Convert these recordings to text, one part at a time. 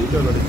ಇಲ್ಲ ನೋಡಿ.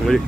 ನೋಡಿ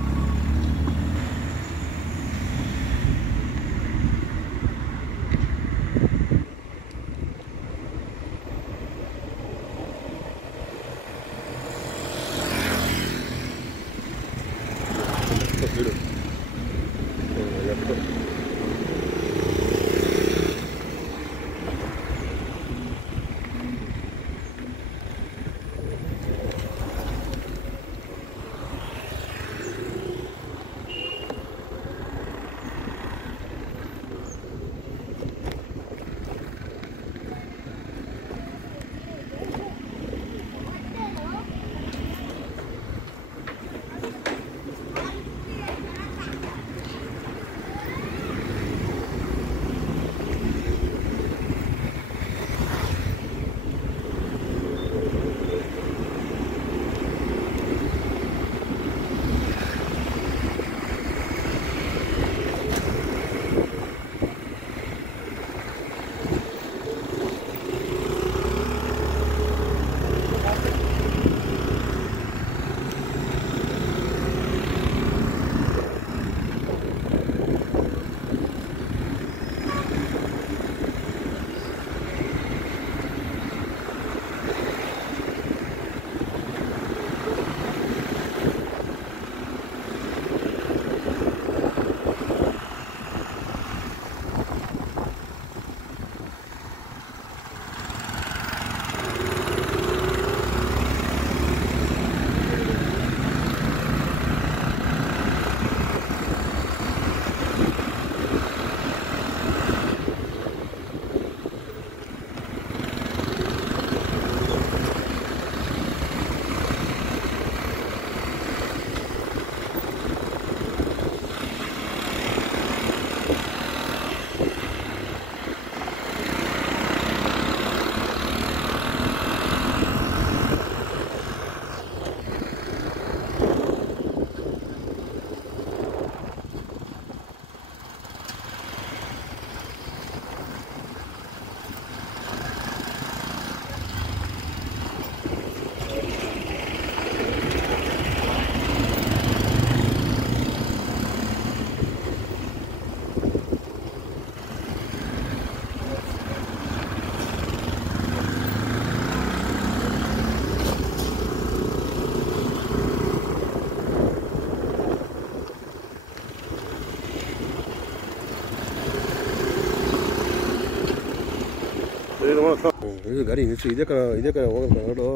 ಇದು ಗಾಡಿ ನಿಲ್ಸು. ಇದೇ ಕಡೆ ಹೋಗೋದು ನೋಡು.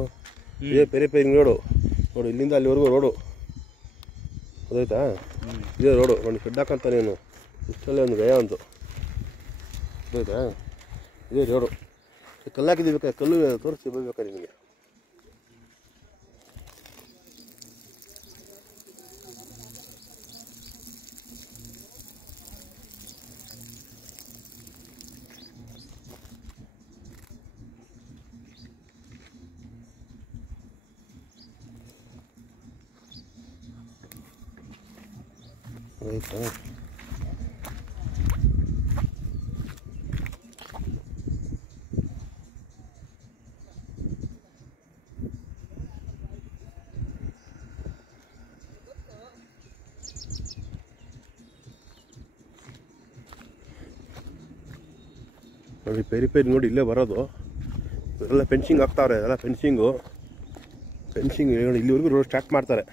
ಇದೇ ಪೆರಿ ನೋಡು ಇಲ್ಲಿಂದ ಅಲ್ಲಿವರೆಗೂ ರೋಡು ಗೊತ್ತಾಯ್ತಾ? ಇದೇ ರೋಡು ನೋಡಿ. ಶೆಡ್ ಹಾಕಂತ ನೀನು ಇಷ್ಟಲ್ಲೇ ಒಂದು ಗಯ ಅಂತು ಗೊತ್ತಾಯ್ತಾ? ಇದೇ ರೋಡು. ಕಲ್ಲು ಹಾಕಿದ್ದೀವಿ, ಕಲ್ಲು ತೋರಿಸಿ ಬೇಕಾದ್ರೆ ನಿಮಗೆ. ಆಯ್ತಾ? ನೋಡಿ ಪೆರಿ ನೋಡಿ ಇಲ್ಲೇ ಬರೋದು. ಎಲ್ಲ ಫೆನ್ಸಿಂಗ್ ಹಾಕ್ತಾವ್ರೆ, ಎಲ್ಲ ಫೆನ್ಸಿಂಗ್ ನೋಡಿ ಇಲ್ಲಿವರೆಗೂ ರೋಡ್ ಸ್ಟಾರ್ಟ್ ಮಾಡ್ತಾರೆ.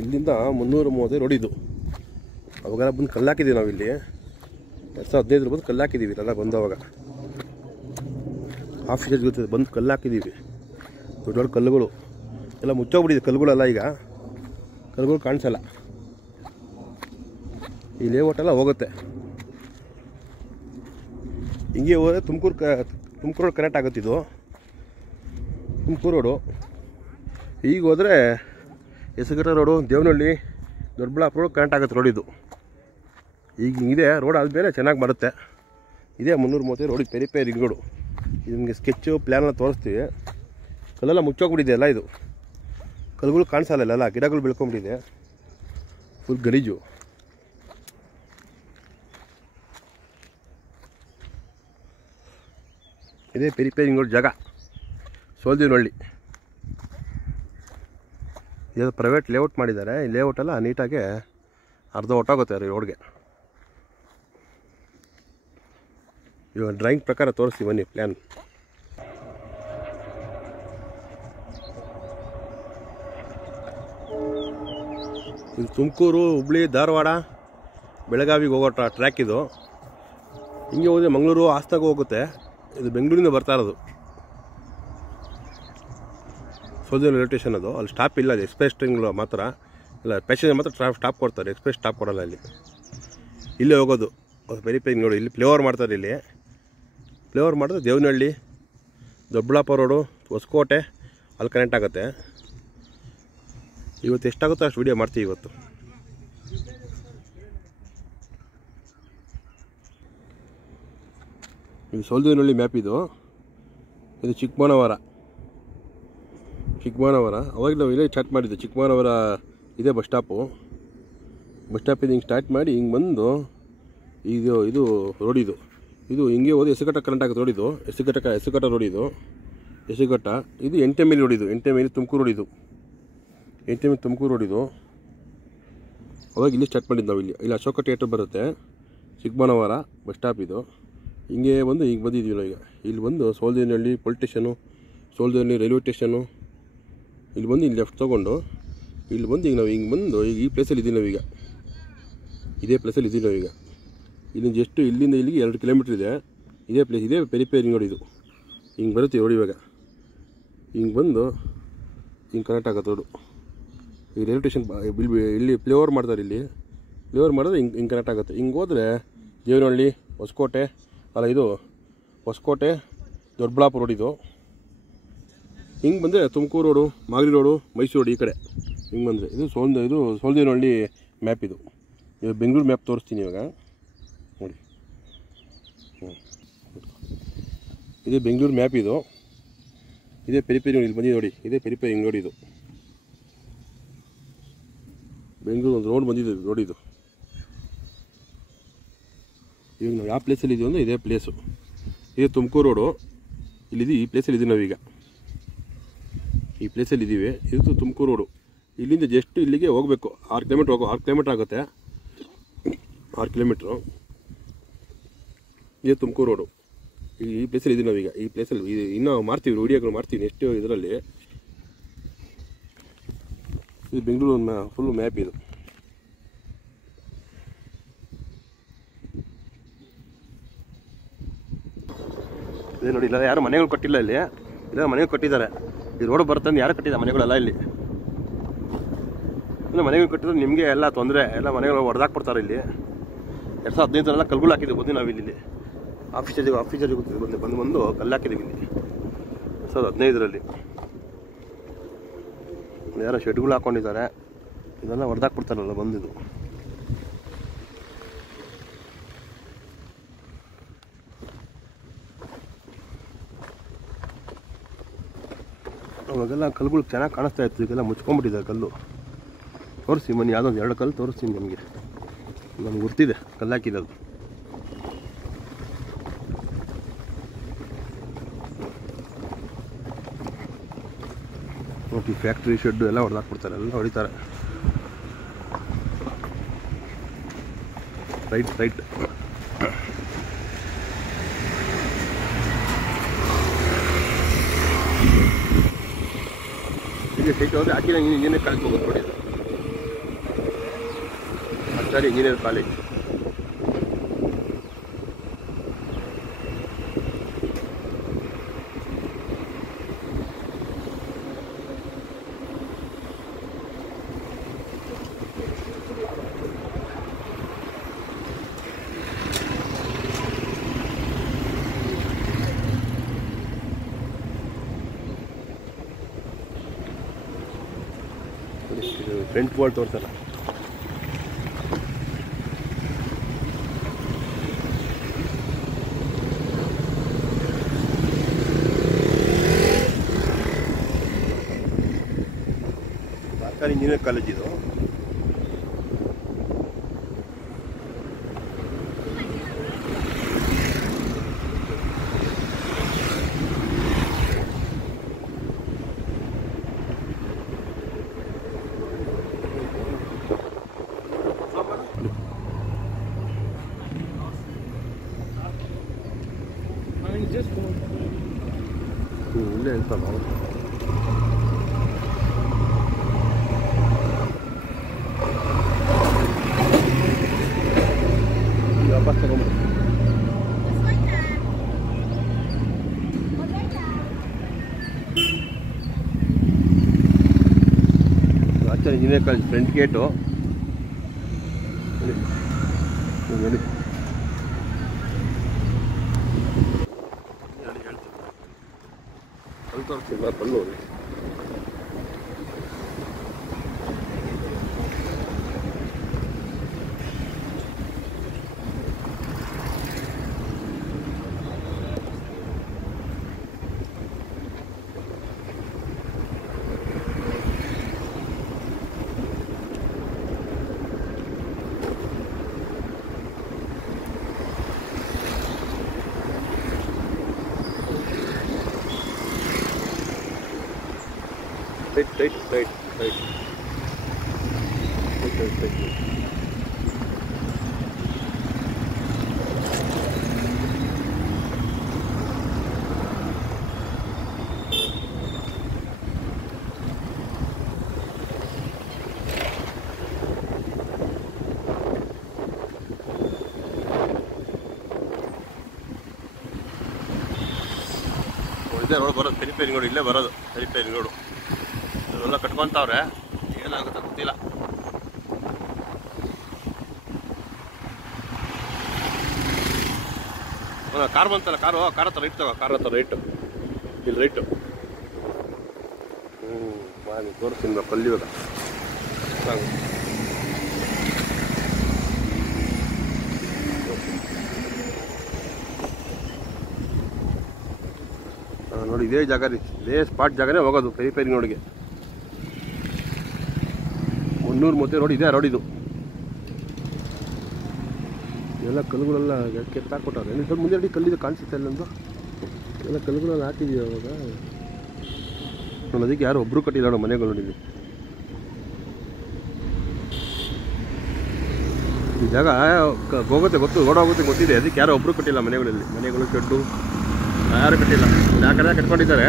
ಇಲ್ಲಿಂದ 330 ರೋಡ್ ಇದು. ಅವಾಗೆಲ್ಲ ಬಂದು ಕಲ್ಲು ಹಾಕಿದ್ದೀವಿ ನಾವು ಇಲ್ಲಿ 2015 ಬಂದು ಕಲ್ಲು ಹಾಕಿದ್ದೀವಿ. ಎಲ್ಲ ಬಂದವಾಗ ಆಫೀಸರ್ಸ್ ಗೊತ್ತಿದೆ ಬಂದು ಕಲ್ಲು ಹಾಕಿದ್ದೀವಿ. ದೊಡ್ಡ ದೊಡ್ಡ ಕಲ್ಲುಗಳು ಎಲ್ಲ ಮುಚ್ಚೋಗ್ಬಿಟ್ಟಿದೆ. ಕಲ್ಲುಗಳೆಲ್ಲ ಈಗ ಕಲ್ಲುಗಳು ಕಾಣಿಸಲ್ಲ. ಈ ಲೇಔಟೆಲ್ಲ ಹೋಗುತ್ತೆ. ಹಿಂಗೆ ಹೋದರೆ ತುಮಕೂರು ರೋಡ್ ಕನೆಕ್ಟ್ ಆಗುತ್ತಿದ್ದು. ತುಮಕೂರು ರೋಡು ಈಗ ಹೋದರೆ Hesaraghatta road, Devanahalli, Doddaballapur road connect ಆಗುತ್ತೆ ರೋಡ್ ಇದು. ಈಗ ಹಿಂಗಿದೆ ರೋಡ್ ಆದಮೇಲೆ ಚೆನ್ನಾಗಿ ಬರುತ್ತೆ. ಇದೇ 330 ರೋಡ್ ಪೆರಿ ರಿಂಗ್ ರೋಡು. ಇದು ನಿಮಗೆ ಸ್ಕೆಚ್ಚು ಪ್ಲ್ಯಾನೆಲ್ಲ ತೋರಿಸ್ತೀವಿ. ಕಲ್ಲೆಲ್ಲ ಮುಚ್ಚೋಗ್ಬಿಟ್ಟಿದೆ ಎಲ್ಲ. ಇದು ಕಲ್ಲುಗಳು ಕಾಣಿಸಲ್ಲ, ಎಲ್ಲ ಗಿಡಗಳು ಬೆಳ್ಕೊಂಬಿಟ್ಟಿದೆ. ಫುಲ್ ಗಲೀಜು. ಇದೇ ಪೆರಿ ರಿಂಗ್ ರೋಡ್ ಜಾಗ ಸೋಲ್ದೇವನಹಳ್ಳಿ. ಇದು ಪ್ರೈವೇಟ್ ಲೇಔಟ್ ಮಾಡಿದ್ದಾರೆ. ಈ ಲೇಔಟೆಲ್ಲ ನೀಟಾಗಿ ಅರ್ಧ ಹೊಟ್ಟೋಗುತ್ತೆ ರೀ ರೋಡ್ಗೆ. ಇವಾಗ ಡ್ರಾಯಿಂಗ್ ಪ್ರಕಾರ ತೋರಿಸ್ತೀವಿ ಬನ್ನಿ ಪ್ಲ್ಯಾನ್. ಇದು ತುಮಕೂರು, ಹುಬ್ಳಿ, ಧಾರವಾಡ, ಬೆಳಗಾವಿಗೆ ಹೋಗೋ ಟ್ರ್ಯಾಕ್ ಇದು. ಹಿಂಗೆ ಹೋದರೆ ಮಂಗಳೂರು, ಹಾಸನಕ್ಕೆ ಹೋಗುತ್ತೆ. ಇದು ಬೆಂಗಳೂರಿಂದ ಬರ್ತಾ ಇರೋದು. ಸೋಲ್ದೇವನಹಳ್ಳಿ ರೈಲ್ವೆ ಸ್ಟೇಷನ್ ಅದು. ಅಲ್ಲಿ ಸ್ಟಾಪ್ ಇಲ್ಲ. ಅದು ಎಕ್ಸ್ಪ್ರೆಸ್ ಟ್ರೈನ್ಗಳು ಮಾತ್ರ ಇಲ್ಲ, ಪ್ಯಾಸೆಂಜರ್ ಮಾತ್ರ ಸ್ಟಾಪ್ ಕೊಡ್ತಾರೆ. ಎಕ್ಸ್ಪ್ರೆಸ್ ಸ್ಟಾಪ್ ಕೊಡೋಲ್ಲ ಇಲ್ಲಿ. ಇಲ್ಲೇ ಹೋಗೋದು ಪೆರಿ ನೋಡಿ. ಇಲ್ಲಿ ಫ್ಲೇವರ್ ಮಾಡ್ತಾರೆ. ಇಲ್ಲಿ ಫ್ಲೇವರ್ ಮಾಡಿದ್ರೆ ದೇವನಹಳ್ಳಿ, ದೊಡ್ಡಬಳ್ಳಾಪುರ ರೋಡು, ಹೊಸಕೋಟೆ ಅಲ್ಲಿ ಕನೆಕ್ಟ್ ಆಗುತ್ತೆ. ಇವತ್ತು ಎಷ್ಟಾಗುತ್ತೋ ಅಷ್ಟು ವೀಡಿಯೋ ಮಾಡ್ತೀವಿ ಇವತ್ತು. ಇದು ಸೋಲ್ದೇವನಹಳ್ಳಿ ಮ್ಯಾಪ್ ಇದು. ಇದು ಚಿಕ್ಕಮಗಳೂರು. ಅವಾಗ ನಾವು ಇಲ್ಲೇ ಸ್ಟಾರ್ಟ್ ಮಾಡಿದ್ದು. ಚಿಕ್ಕಮಗಳೂರು ಇದೇ ಬಸ್ ಸ್ಟಾಪು. ಬಸ್ ಸ್ಟಾಪಿಂದ ಹಿಂಗೆ ಸ್ಟಾರ್ಟ್ ಮಾಡಿ ಹಿಂಗೆ ಬಂದು ಇದು ರೋಡ್ ಇದು ಹಿಂಗೆ ಹೋಗಿ ಹೆಸರುಘಟ್ಟ ಕರೆಂಟ್ ಆಗುತ್ತೆ ರೋಡ್ ಇದು. ಹೆಸರುಘಟ್ಟ ರೋಡ್ ಇದು. ಹೆಸರುಘಟ್ಟ ಇದು 8 ಮೈಲಿ ರೋಡ್ ಇದು. 8 ಮೈಲಿ ತುಮಕೂರು ರೋಡ್ ಇದು. 8 ಮೈಲಿ ತುಮಕೂರು ರೋಡ್ ಇದು. ಅವಾಗ ಇಲ್ಲಿ ಸ್ಟಾರ್ಟ್ ಮಾಡಿದ್ದು ನಾವು. ಇಲ್ಲಿ ಅಶೋಕ ಥಿಯೇಟರ್ ಬರುತ್ತೆ. ಚಿಕ್ಕಮಗಳೂರು ಬಸ್ ಸ್ಟಾಪ್ ಇದು. ಹಿಂಗೆ ಬಂದಿದ್ದೀವಿ ನಾವು ಈಗ. ಇಲ್ಲಿ ಬಂದು Soldevanahalli police station, Soldevanahalli railway station. ಇಲ್ಲಿ ಬಂದು ಇಲ್ಲಿ ಲೆಫ್ಟ್ ತೊಗೊಂಡು ಇಲ್ಲಿ ಬಂದು ಈಗ ನಾವು ಈಗ ಈ ಪ್ಲೇಸಲ್ಲಿ ಇದ್ದೀವಿ ನಾವೀಗ. ಇದೇ ಪ್ಲೇಸಲ್ಲಿ ಇದ್ದೀವಿ ನಾವೀಗ. ಇಲ್ಲಿಂದ ಜಸ್ಟ್ ಇಲ್ಲಿಂದ ಇಲ್ಲಿಗೆ 2 ಕಿಲೋಮೀಟ್ರ್ ಇದೆ. ಇದೇ ಪ್ಲೇಸ್. ಇದೇ ಪೆರಿ ನೋಡಿ ಇದು. ಹಿಂಗೆ ಬರುತ್ತೆ ರೋಡ್. ಇವಾಗ ಹಿಂಗೆ ಬಂದು ಹಿಂಗೆ ಕನೆಕ್ಟ್ ಆಗುತ್ತೆ ರೋಡು. ಈ ರೈಲ್ವೆ ಸ್ಟೇಷನ್ ಇಲ್ಲಿ ಫ್ಲೇವರ್ ಮಾಡ್ತಾರೆ. ಇಲ್ಲಿ ಫ್ಲೇವರ್ ಮಾಡಿದ್ರೆ ಹಿಂಗೆ ಕನೆಕ್ಟ್ ಆಗುತ್ತೆ. ಹಿಂಗೆ ಹೋದರೆ ದೇವನಹಳ್ಳಿ, ಹೊಸಕೋಟೆ ದೊಡ್ಡಬಳ್ಳಾಪುರ ರೋಡ್ ಇದು. ಹಿಂಗೆ ಬಂದರೆ Tumakuru road, Magadi road, Mysuru road ಈ ಕಡೆ ಹಿಂಗೆ ಬಂದರೆ ಇದು ಸೋಲ್ದೇವನಹಳ್ಳಿ ಮ್ಯಾಪ್ ಇದು. ಇವಾಗ ಬೆಂಗಳೂರು ಮ್ಯಾಪ್ ತೋರಿಸ್ತೀನಿ ಇವಾಗ ನೋಡಿ. ಇದೇ ಬೆಂಗಳೂರು ಮ್ಯಾಪ್ ಇದು. ಇದೇ ಪೆರಿ ಇಲ್ಲಿ ಬಂದಿದೆ ನೋಡಿ. ಇದೇ ಪೆರಿ ಹಿಂಗೆ ನೋಡಿ. ಇದು ಬೆಂಗಳೂರು ಒಂದು ರೋಡ್ ಬಂದಿದೆ ನೋಡಿ. ಇದು ಇವಾಗ ನಾವು ಯಾವ ಪ್ಲೇಸಲ್ಲಿ ಇದೀವಿ ಅಂದರೆ ಇದೇ ಪ್ಲೇಸು. ಇದೇ ತುಮಕೂರು ರೋಡು. ಇಲ್ಲಿದ್ದೀವಿ. ಈ ಪ್ಲೇಸಲ್ಲಿ ಇದ್ದೀವಿ ನಾವೀಗ. ಈ ಪ್ಲೇಸಲ್ಲಿ ಇದ್ದೀವಿ. ಇದು ತುಮಕೂರು ರೋಡು. ಇಲ್ಲಿಂದ ಜಸ್ಟ್ ಇಲ್ಲಿಗೆ ಹೋಗಬೇಕು. 6 ಕಿಲೋಮೀಟ್ರ್ ಆಗುತ್ತೆ. 6 ಕಿಲೋಮೀಟ್ರು. ಇದೇ ತುಮಕೂರು ರೋಡು. ಈ ಪ್ಲೇಸಲ್ಲಿ ಇದ್ದೀವಿ ನಾವೀಗ. ಈ ಪ್ಲೇಸಲ್ಲಿ ಇನ್ನೂ ಮಾಡ್ತೀವಿ ವೀಡಿಯೋಗಳು ಮಾಡ್ತೀವಿ ನೆಕ್ಸ್ಟ್ ಇದರಲ್ಲಿ. ಇದು ಬೆಂಗಳೂರು ಫುಲ್ಲು ಮ್ಯಾಪ್ ಇದು. ಇದೆ ನೋಡಿ, ಇಲ್ಲ ಯಾರು ಮನೆಗಳು ಕಟ್ಟಿಲ್ಲ ಇಲ್ಲಿ, ಇಲ್ಲ ಮನೆಗಳು ಕಟ್ಟಿದ್ದಾರೆ. ಈ ರೋಡ್ ಬರ್ತಂದು ಯಾರು ಕಟ್ಟಿದ ಮನೆಗಳೆಲ್ಲ ಇಲ್ಲಿ, ಇಲ್ಲ ಮನೆಗಳು ಕಟ್ಟಿದ್ರೆ ನಿಮಗೆ ಎಲ್ಲ ತೊಂದರೆ, ಎಲ್ಲ ಮನೆಗಳು ಹೊಡೆದಾಕ್ಬಿಡ್ತಾರೆ ಇಲ್ಲಿ. 2015 ಕಲ್ಗಳು ಹಾಕಿದ್ದೀವಿ ಬಂದು ನಾವು ಇಲ್ಲಿ ಆಫೀಸರಿಗೆ ಬಂದು ಕಲ್ಲು ಹಾಕಿದ್ದೀವಿ ಇಲ್ಲಿ 2015. ಯಾರೋ ಶೆಡ್ಗಳು ಹಾಕ್ಕೊಂಡಿದ್ದಾರೆ, ಇದೆಲ್ಲ ಹೊಡೆದಾಕ್ಬಿಡ್ತಾರಲ್ಲ ಬಂದಿದ್ದು. ಅವಾಗೆಲ್ಲ ಕಲ್ಲುಗಳು ಚೆನ್ನಾಗಿ ಕಾಣಿಸ್ತಾ ಇತ್ತು, ಈಗೆಲ್ಲ ಮುಚ್ಕೊಂಡ್ಬಿಟ್ಟಿದ್ದಾರೆ ಕಲ್ಲು. ತೋರಿಸಿ ಬನ್ನಿ, ಯಾವುದೊಂದು 2 ಕಲ್ಲು ತೋರಿಸ್ತೀನಿ ನಮಗೆ ಗೊತ್ತಿದೆ ಕಲ್ಲು ಹಾಕಿದ್ದು. ನೋಡಿ ಫ್ಯಾಕ್ಟ್ರಿ ಶೆಡ್ಡು ಎಲ್ಲ ಹೊಡೆದಾಕ್ಬಿಡ್ತಾರೆ, ಎಲ್ಲ ಹೊಡಿತಾರೆ. ರೈಟ್ ಇಲ್ಲಿ ಸೈಟ್ ಹೋದರೆ ಹಾಕಿನ ಇಂಜಿನಿಯರ್ ಕಾಲೇಜ್ ಹೋಗೋದು ನೋಡಿ, ಆಚಾರ್ಯ ಇಂಜಿನಿಯರ್ ಕಾಲೇಜ್. ಫ್ರಂಟ್ ವಾಲ್ ತೋರಿಸಲ್ಲ, ಸರ್ಕಾರಿ ಇಂಜಿನಿಯರ್ ಕಾಲೇಜ್ ಇದು. ಇಲ್ಲೇ ಇರ್ತಲ್ಲ ವಾಪಸ್ ತಗೊಂಡ್ಬಿಡಿ. ಆಚಾರ್ಯ ಇಂಜಿನಿಯರ್ ಕಾಲೇಜ್ ಫ್ರಂಟ್ ಗೇಟು ನೋಡಿ. ಕಲ್ಲು ತೋರಿಸ್ತಿಲ್ಲ, ಕಲ್ಲು ರೈಟ್. ಇದೇ ರೋಡ್ ಬರೋದು, ಪೆರಿಪೇರಿ ರೋಡ್ ಇಲ್ಲೇ ಬರೋದು, ಪೆರಿಪೇರಿ ರೋಡು. ಎಲ್ಲ ಕಟ್ಕೊಂತವ್ರೆ, ಏನಾಗುತ್ತೆ ಗೊತ್ತಿಲ್ಲ. ಕಾರ್ ಬಂತಲ್ಲ, ಕಾರ್ ಹತ್ರ ರೈಟ್ ತಗೋ, ಕಾರ್ ಹತ್ರ ರೈಟ್, ಇಲ್ಲಿ ರೈಟು. ಮಾಡಿ ತೋರಿಸ್ತೀನಿ ಕಲ್ಲಿವಾಗ. ನೋಡಿ ಇದೇ ಜಾಗ ರೀ, ಇದೇ ಸ್ಪಾಟ್ ಜಾಗನೇ ಹೋಗೋದು ಪೆರಿಪೇರಿ ರೋಡ್ಗೆ. 330 ರೋಡ್ ಇದೆ, ರೋಡ್ ಇದು. ಎಲ್ಲ ಕಲ್ಲುಗಳೆಲ್ಲ ಕೆತ್ತಾಕ್ಬಿಟ್ಟಾರೆ. ಸ್ವಲ್ಪ ಮುಂದೆ ಅಡಿ ಕಲ್ಲಿದೆ ಕಾಣಿಸುತ್ತೆ ಅಲ್ಲೊಂದು, ಎಲ್ಲ ಕಲ್ಲುಗಳೆಲ್ಲ ಹಾಕಿದೀವಿ ಅವಾಗ. ನೋಡಿ ಅದಕ್ಕೆ ಯಾರು ಒಬ್ಬರು ಕಟ್ಟಿಲ್ಲ ನೋಡಿ ಮನೆಗಳು. ನೋಡಿ ಈ ಜಾಗ ಹೋಗುತ್ತೆ ಗೊತ್ತು, ರೋಡ್ ಹೋಗುತ್ತೆ ಗೊತ್ತಿದೆ, ಅದಕ್ಕೆ ಯಾರೋ ಒಬ್ಬರು ಕಟ್ಟಿಲ್ಲ ಮನೆಗಳಲ್ಲಿ. ಮನೆಗಳು ಶೆಡ್ಡು ಯಾರು ಕಟ್ಟಿಲ್ಲ, ಯಾಕಂದ್ರೆ ಕಟ್ಕೊಂಡಿದ್ದಾರೆ.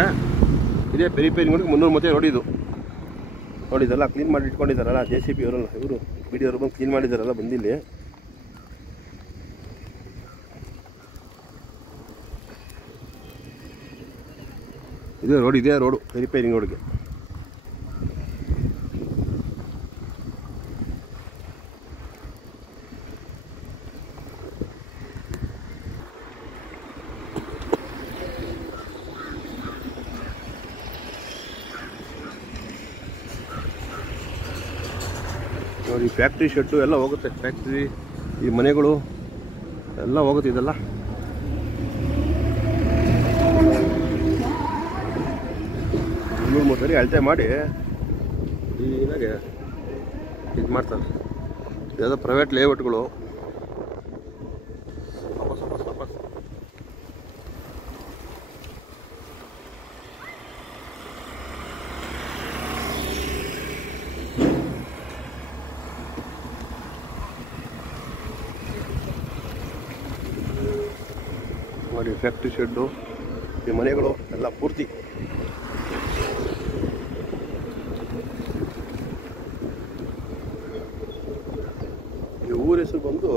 ಇದೇ ಪೆರಿಪೇರಿ ರೋಡ್ಗೆ 330 ರೋಡ್ ಇದು. ನೋಡಿ ಇದೆಲ್ಲ ಕ್ಲೀನ್ ಮಾಡಿ ಇಟ್ಕೊಂಡಿದ್ದಾರಲ್ಲ JCB ಅವರಲ್ಲ, ಇವರು BD ಅವರು ಬಂದು ಕ್ಲೀನ್ ಮಾಡಿದ್ದಾರಲ್ಲ ಬಂದಿಲ್ಲಿ. ಇದೇ ರೋಡು ರಿಪೇರಿಂಗ್ ರೋಡ್ಗೆ. ನೋಡಿ ಫ್ಯಾಕ್ಟ್ರಿ ಶೆಡ್ಡು ಎಲ್ಲ ಹೋಗುತ್ತೆ, ಫ್ಯಾಕ್ಟ್ರಿ ಈ ಮನೆಗಳು ಎಲ್ಲ ಹೋಗುತ್ತೆ. ಇದೆಲ್ಲ ಮೂರು ಸರಿ ಅಳತೆ ಮಾಡಿ ಕ್ಲೀನಾಗೆ ಇದು ಮಾಡ್ತಾರೆ. ಇದೆಲ್ಲ ಪ್ರೈವೇಟ್ ಲೇಔಟ್ಗಳು. ನೋಡಿ ಫ್ಯಾಕ್ಟ್ರಿ ಶೆಡ್ಡು, ಈ ಮನೆಗಳು ಎಲ್ಲ ಪೂರ್ತಿ. ಈ ಊರ ಹೆಸರು ಬಂದು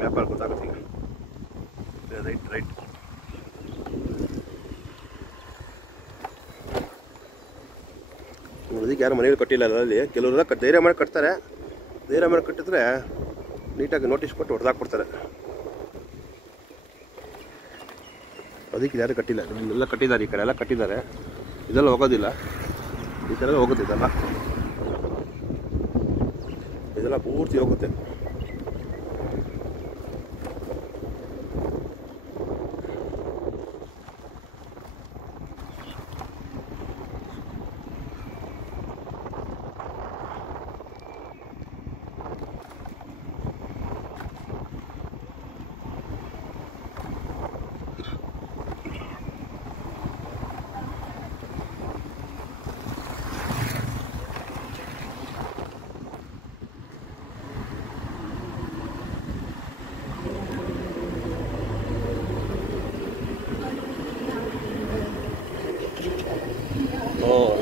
ಮ್ಯಾಪಲ್ಲಿ ಗೊತ್ತಾಗುತ್ತೆ ಈಗ. ರೈಟ್ ಅದಕ್ಕೆ ಯಾರು ಮನೆಗಳು ಕಟ್ಟಿಲ್ಲ ಅಲ್ಲಿ. ಕೆಲವರೆಲ್ಲ ಧೈರ್ಯ ಮಾಡಿ ಕಟ್ತಾರೆ. ಧೈರ್ಯ ಮಾಡಿ ಕಟ್ಟಿದ್ರೆ ನೀಟಾಗಿ ನೋಟಿಸ್ ಕೊಟ್ಟು ಹೊಡೆದಾಕ್ಬಿಡ್ತಾರೆ. ಅದಕ್ಕೆ ಯಾರು ಕಟ್ಟಿಲ್ಲ. ಎಲ್ಲ ಕಟ್ಟಿದ್ದಾರೆ, ಈ ಕಡೆ ಎಲ್ಲ ಕಟ್ಟಿದ್ದಾರೆ. ಇದೆಲ್ಲ ಹೋಗೋದಿಲ್ಲ, ಈ ಥರ ಹೋಗುತ್ತೆ. ಇದೆಲ್ಲ ಪೂರ್ತಿ ಹೋಗುತ್ತೆ.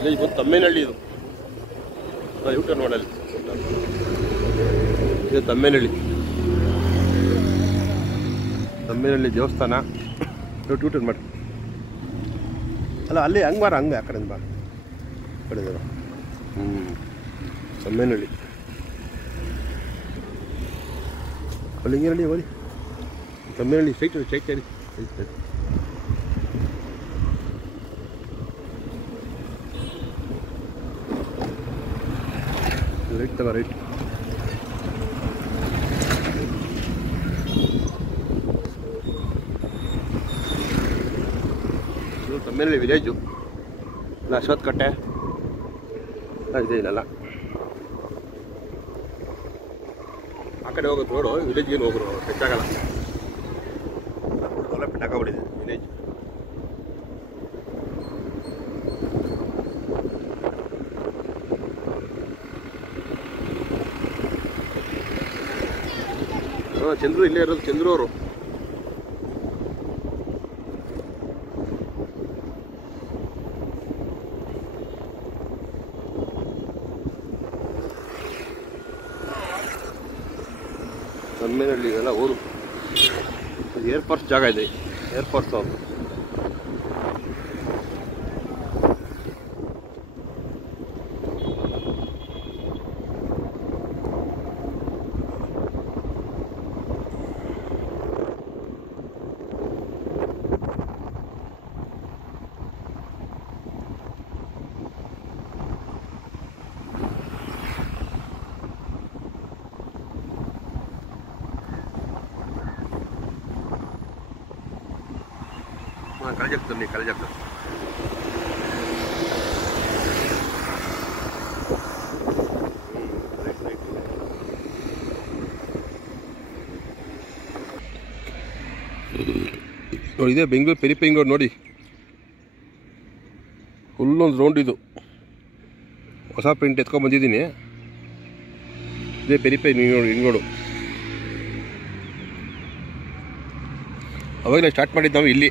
ಇದು ತಮ್ಮೇನಹಳ್ಳಿ. ಇದು ಯೂಟರ್ನ್ ಮಾಡಲ್ಲಿ ಇದು ತಮ್ಮೇನಹಳ್ಳಿ ದೇವಸ್ಥಾನ. ಯೂಟರ್ನ್ ಮಾಡಿ ಅಲ್ಲ, ಅಲ್ಲಿ ಹಂಗೆ ಬಾರ, ಹಂಗೆ ಆ ಕಡೆಯಿಂದ ಬಾ, ಕಡೆ ತಮ್ಮೇನಹಳ್ಳಿ. ಅಲ್ಲಿ ಹಿಂಗೆ ನಡಿ ಹೋಗಿ ತಮ್ಮೇನಹಳ್ಳಿ ಸ್ಟ್ರೈಟ್ ಹೇಳಿ. ರೈಟ್ ತಗೋ, ರೈಟ್. ಇದು ತಮ್ಮೇನಹಳ್ಳಿ ವಿಲೇಜು. ಇಲ್ಲ ಅಶ್ವತ್ಥಕಟ್ಟೆ ಇದೆ ಇಲ್ಲೆಲ್ಲ. ಆ ಕಡೆ ಹೋಗೋದು ರೋಡು, ವಿಲೇಜ್ಗೆ ಹೋಗೋರು ಹೆಚ್ಚಾಗಲ್ಲ. ಡೆವಲಪ್ಮೆಂಟ್ ಆಗೋಗ್ಬಿಟ್ಟಿದೆ ವಿಲೇಜ್. ಚಂದ್ರು ಇಲ್ಲೇ ಇರೋದು, ಚಂದ್ರು ಅವರು. ತಮ್ಮೇನಹಳ್ಳಿ ಎಲ್ಲ ಊರು. ಏರ್ಫೋರ್ಸ್ ಜಾಗ ಇದೆ, ಏರ್ಫೋರ್ಸ್ ಅವರು. ಕಳೆಜಾಗ್ತದೆ ನೋಡಿ. ಇದೇ ಬೆಂಗಳೂರು ಪೆರಿಪೆಂಗ್ ರೋಡ್ ನೋಡಿ. ಫುಲ್ಲೊಂದು ರೌಂಡ್ ಇದು. ಹೊಸ ಪ್ರಿಂಟ್ ಎತ್ಕೊಂಡ್ಬಂದಿದ್ದೀನಿ. ಇದೇ ಪೆರಿಪೆಂಗ್ ರೋಡು. ಅವಾಗಲೇ ಸ್ಟಾರ್ಟ್ ಮಾಡಿದ್ದು ನಾವು ಇಲ್ಲಿ.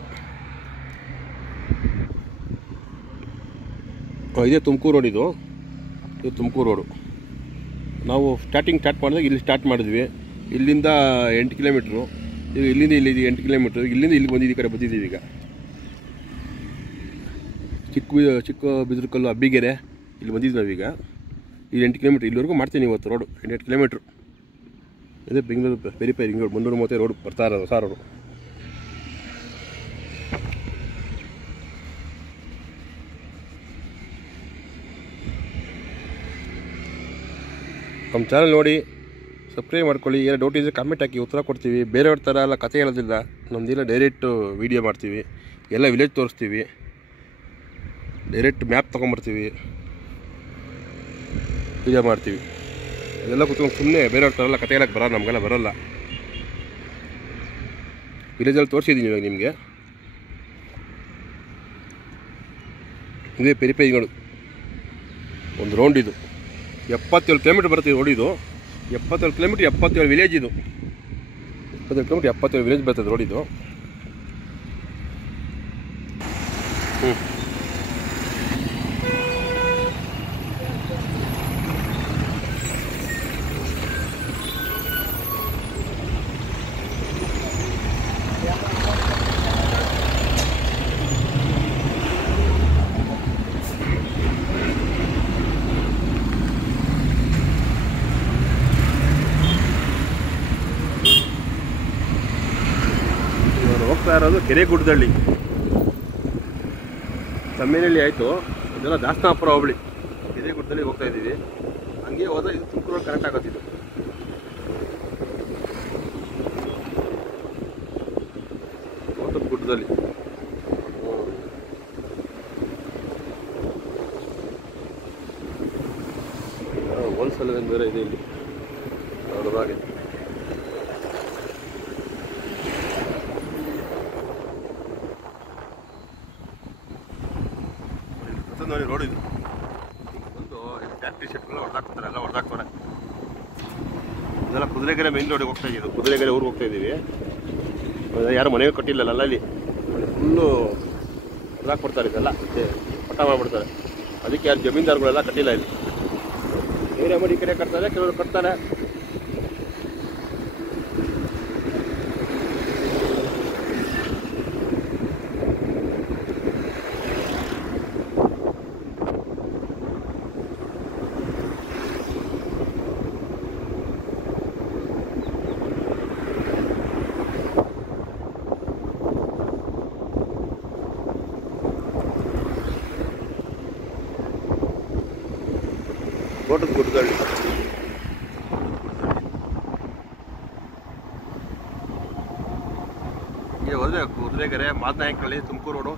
ಇದೇ ತುಮಕೂರು ರೋಡ್. ಇದು ತುಮಕೂರು ರೋಡು. ನಾವು ಸ್ಟಾರ್ಟ್ ಮಾಡಿದಾಗ ಇಲ್ಲಿ ಸ್ಟಾರ್ಟ್ ಮಾಡಿದ್ವಿ. ಇಲ್ಲಿಂದ 8 ಕಿಲೋಮೀಟ್ರು. ಈಗ ಇಲ್ಲಿಂದ 8 ಕಿಲೋಮೀಟ್ರು. ಇಲ್ಲಿಂದ ಇಲ್ಲಿಗೆ ಬಂದಿದ್ದು, ಈ ಕಡೆ ಬಂದಿದ್ದೀವಿ ಈಗ. ಚಿಕ್ಕ ಬಿದಿರುಕಲ್ಲು ಅಬ್ಬಿಗೆರೆ ಇಲ್ಲಿ ಬಂದಿದ್ದು ನಾವೀಗ. ಇಲ್ಲಿ 8 ಕಿಲೋಮೀಟ್ರ್ ಇಲ್ಲಿವರೆಗೂ ಮಾಡ್ತೀನಿ ಇವತ್ತು ರೋಡು 8 ಕಿಲೋಮೀಟ್ರು. ಇದೇ ಬೆಂಗಳೂರು ಪೆರಿಪೇರಿ ರಿಂಗ್ ರೋಡ್ 330 ರೋಡ್ ಬರ್ತಾ ಇರೋದು ಹೊಸ ರೋಡು. ನಮ್ಮ ಚಾನಲ್ ನೋಡಿ ಸಬ್ಸ್ಕ್ರೈಬ್ ಮಾಡ್ಕೊಳ್ಳಿ. ಏನೋ ಡೌಟ್ ಇದ್ದರೆ ಕಮೆಂಟ್ ಹಾಕಿ, ಉತ್ತರ ಕೊಡ್ತೀವಿ. ಬೇರೆಯವ್ರ ಥರ ಎಲ್ಲ ಕಥೆ ಹೇಳೋದಿಲ್ಲ, ನಮ್ಮದಿಲ್ಲ ಡೈರೆಕ್ಟು ವೀಡಿಯೋ ಮಾಡ್ತೀವಿ. ಎಲ್ಲ ವಿಲೇಜ್ ತೋರಿಸ್ತೀವಿ, ಡೈರೆಕ್ಟ್ ಮ್ಯಾಪ್ ತೊಗೊಂಬರ್ತೀವಿ, ವೀಡಿಯೋ ಮಾಡ್ತೀವಿ. ಅದೆಲ್ಲ ಕೂತ್ಕೊಂಡು ಸುಮ್ಮನೆ ಬೇರೆಯವ್ರ ಥರ ಎಲ್ಲ ಕಥೆ ಹೇಳೋಕ್ಕೆ ಬರೋಲ್ಲ, ನಮಗೆಲ್ಲ ಬರೋಲ್ಲ. ವಿಲೇಜಲ್ಲಿ ತೋರಿಸಿದ್ದೀನಿ ಇವಾಗ ನಿಮಗೆ. ಇದೇ ಪೆರಿಪೇರಿಗಳು ಒಂದು ರೌಂಡ್. ಇದು 77 ಕಿಲೋಮೀಟ್ರ್ ಬರುತ್ತೆ ರೋಡ್. ಇದು 77 ಕಿಲೋಮೀಟ್ರ್ 77 ವಿಲೇಜ್. ಇದು 77 ಕಿಲೋಮೀಟ್ರ್ 77 ವಿಲೇಜ್ ಬರ್ತದೆ ರೋಡ್ ಇದು. ಹೋಗ್ತಾ ಇರೋದು ಕೆರೆಗುಡ್ಡದಳ್ಳಿ, ತಮ್ಮೇನಹಳ್ಳಿ ಆಯಿತು, ಇದೆಲ್ಲ ದಾಸನಾಪುರ ಹೋಬಳಿ. ಕೆರೆಗುಡ್ಡದಲ್ಲಿ ಹೋಗ್ತಾ ಇದ್ದೀವಿ. ಹಂಗೆ ಹೋದ್ರೆ ಇದು ತುಮಕೂರು ಕರೆಕ್ಟ್ ಆಗುತ್ತೆ. ಇದು ಗುಡ್ಡದಲ್ಲಿ ಹೋಲ್ಸೇಲ್ ಬೇರೆ ಇದೆ ಇಲ್ಲಿ ದೊಡ್ಡದಾಗಿ. ನೋಡಿ ರೋಡ್ ಇದು ಒಂದು ಫ್ಯಾಕ್ಟ್ರಿ ಶೆಟ್ಗಳು ಹೊಡೆದಾಕ್ತಾರೆ, ಎಲ್ಲ ಹೊಡೆದಾಕ್ತಾರೆ. ಇದೆಲ್ಲ ಕುದುರೆಗೆರೆ ಮೇನ್ ರೋಡಿಗೆ ಹೋಗ್ತಾ ಇದ್ದೀವಿ. ಕುದುರೆಗೆರೆ ಊರಿಗೆ ಹೋಗ್ತಾ ಇದ್ದೀವಿ. ಯಾರು ಮನೆಗೆ ಕಟ್ಟಿಲ್ಲಲ್ಲ, ಅಲ್ಲಿ ಫುಲ್ಲು ಹೊಡೆದಾಕ್ಬಿಡ್ತಾರೆ. ಇದೆಲ್ಲ ಪಟ್ಟ ಮಾಡಿಬಿಡ್ತಾರೆ. ಅದಕ್ಕೆ ಯಾರು ಜಮೀನ್ದಾರ್ಗಳೆಲ್ಲ ಕಟ್ಟಿಲ್ಲ. ಇಲ್ಲಿ ಬೇರೆ ಮನೆ ಕಡೆ ಕಟ್ತಾರೆ, ಕೆಲವರು ಕಟ್ತಾರೆ. ತೋಟದ ಗುಡ್ಡದಲ್ಲಿ ಹೀಗೆ ಹೋದರೆ ಕುದುರೆಗೆರೆ, ಮಾದನಾಯಕನಹಳ್ಳಿ, ತುಮಕೂರು ರೋಡು